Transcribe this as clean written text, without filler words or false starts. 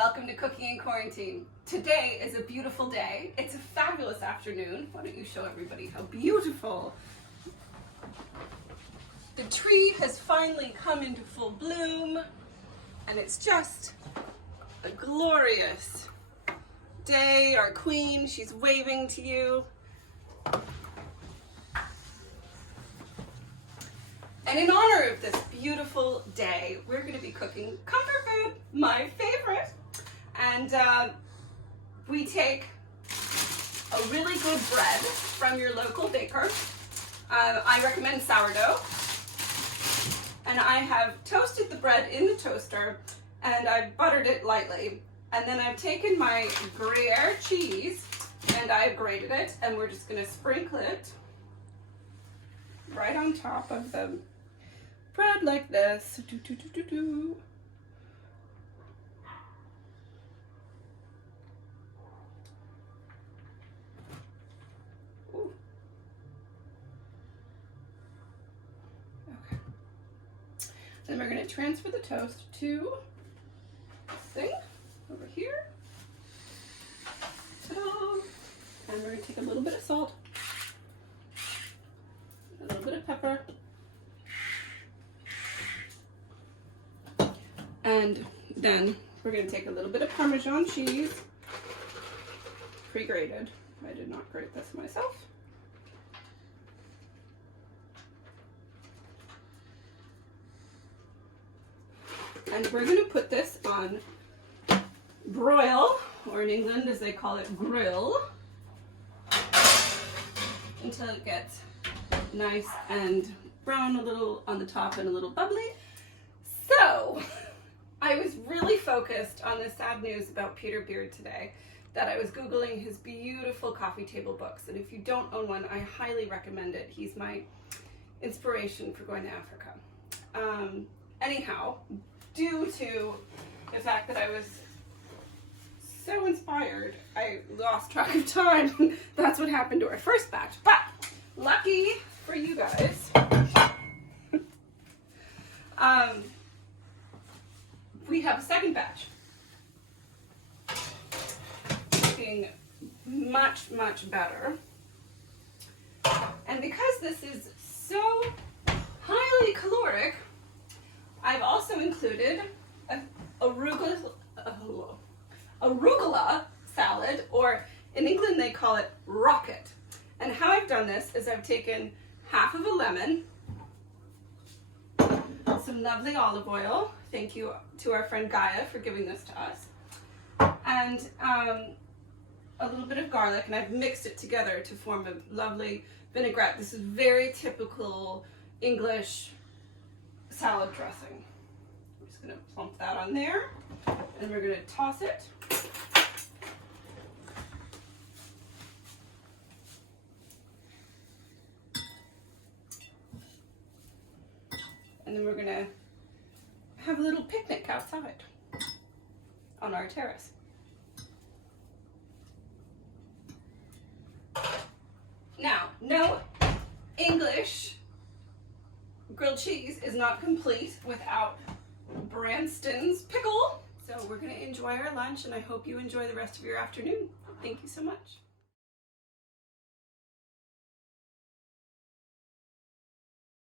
welcome to Cooking in Quarantine. Today is a beautiful day. It's a fabulous afternoon. Why don't you show everybody how beautiful. The tree has finally come into full bloom and it's just a glorious day. Our queen, she's waving to you. And in honor of this beautiful day, we're going to be cooking comfort food, my favorite. And we take a really good bread from your local baker. I recommend sourdough. And I have toasted the bread in the toaster and I've buttered it lightly. And then I've taken my Gruyere cheese and I've grated it, and we're just going to sprinkle it right on top of the bread like this. Ooh. Okay. Then we're going to transfer the toast to this thing over here. Ta-da! And we're going to take a little bit of salt, a little bit of pepper, and then we're going to take a little bit of Parmesan cheese, pre-grated. I did not grate this myself. And we're going to put this on broil, or in England as they call it, grill, until it gets nice and brown a little on the top and a little bubbly. So I was really focused on the sad news about Peter Beard today, that I was Googling his beautiful coffee table books. And if you don't own one, I highly recommend it. He's my inspiration for going to Africa. Anyhow, due to the fact that I was so inspired, I lost track of time. That's what happened to our first batch. But lucky for you guys, we have a second batch. Looking much, much better. And because this is so highly caloric, I've also included arugula salad, or in England they call it rocket. And how I've done this is I've taken half of a lemon, some lovely olive oil, thank you to our friend Gaia for giving this to us, and a little bit of garlic, and I've mixed it together to form a lovely vinaigrette. This is very typical English salad dressing. I'm just going to plump that on there, and we're going to toss it. And then we're going to have a little picnic outside on our terrace. Now, no English grilled cheese is not complete without Branston's pickle. So we're going to enjoy our lunch, and I hope you enjoy the rest of your afternoon. Thank you so much.